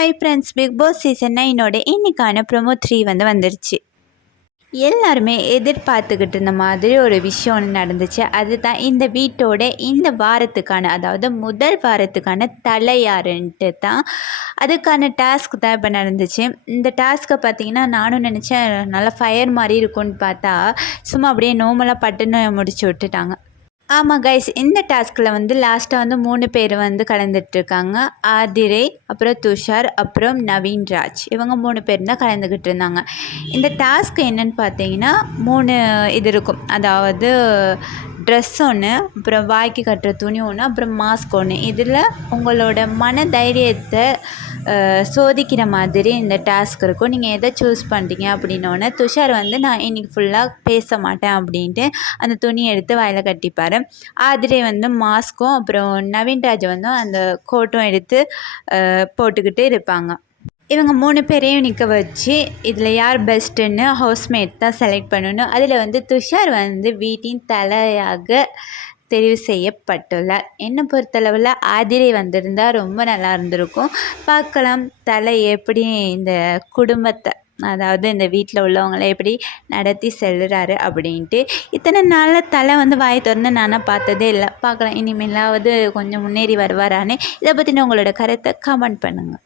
Hi friends Bigg Boss season நைனோட இன்னைக்கான promo three வந்து வந்துருச்சு. எல்லாருமே எதிர்பார்த்துக்கிட்டு இருந்த மாதிரி ஒரு விஷயம் ஒன்று நடந்துச்சு. அதுதான் இந்த வீட்டோட இந்த வாரத்துக்கான அதாவது முதல் வாரத்துக்கான தலையாருன்ட்டு தான் அதுக்கான டாஸ்க் தான் இப்போ நடந்துச்சு. இந்த டாஸ்க்கை பார்த்தீங்கன்னா நானும் நினச்சேன் நல்லா ஃபயர் மாதிரி இருக்கும்னு பார்த்தா சும்மா அப்படியே நோமலாக பட்டுன்னு முடிச்சு விட்டுட்டாங்க. ஆமாம் கைஸ் இந்த டாஸ்கில் வந்து லாஸ்ட்டாக வந்து மூணு பேர் வந்து கலந்துட்டுருக்காங்க. ஆதிரை அப்புறம் துஷார் அப்புறம் நவீன் ராஜ். இவங்க மூணு பேர் தான் கலந்துக்கிட்டு இருந்தாங்க. இந்த டாஸ்க் என்னன்னு பார்த்தீங்கன்னா மூணு இது இருக்கும். அதாவது ட்ரெஸ் ஒன்று அப்புறம் வாய்க்கு கட்டுற துணி ஒன்று அப்புறம் மாஸ்க் ஒன்று இதில் உங்களோட மன தைரியத்தை சோதிக்கிற மாதிரி இந்த டாஸ்க் இருக்கும். நீங்கள் எதை சூஸ் பண்ணுறீங்க அப்படின்னோடனே துஷார் வந்து நான் இன்றைக்கி ஃபுல்லாக பேச மாட்டேன் அப்படின்ட்டு அந்த துணி எடுத்து வாயில் கட்டிப்பார். ஆதிரே வந்து மாஸ்க்கும் அப்புறம் நவீன்ராஜ் வந்து அந்த கோட்டும் எடுத்து போட்டுக்கிட்டு இருப்பாங்க. இவங்க மூணு பேரையும் நிற்க வச்சு இதில் யார் பெஸ்ட்டுன்னு ஹவுஸ்மேட் தான் செலக்ட் பண்ணணும். அதில் வந்து துஷார் வந்து வீட்டின் தலையாக தெரிவு செய்யப்பட்டுள்ளார் என்னை பொறுத்தளவில் ஆதிரை வந்திருந்தால் ரொம்ப நல்லா இருந்திருக்கும். பார்க்கலாம் தலை எப்படி இந்த குடும்பத்தை அதாவது இந்த வீட்டில் உள்ளவங்கள எப்படி நடத்தி செல்கிறாரு அப்படின்ட்டு. இத்தனை நாளில் தலை வந்து வாய் திறந்து நானாக பார்த்ததே இல்லை. பார்க்கலாம் இனிமேலாவது கொஞ்சம் முன்னேறி வருவாரான்னு. இதை பற்றின உங்களோட கருத்தை கமெண்ட் பண்ணுங்கள்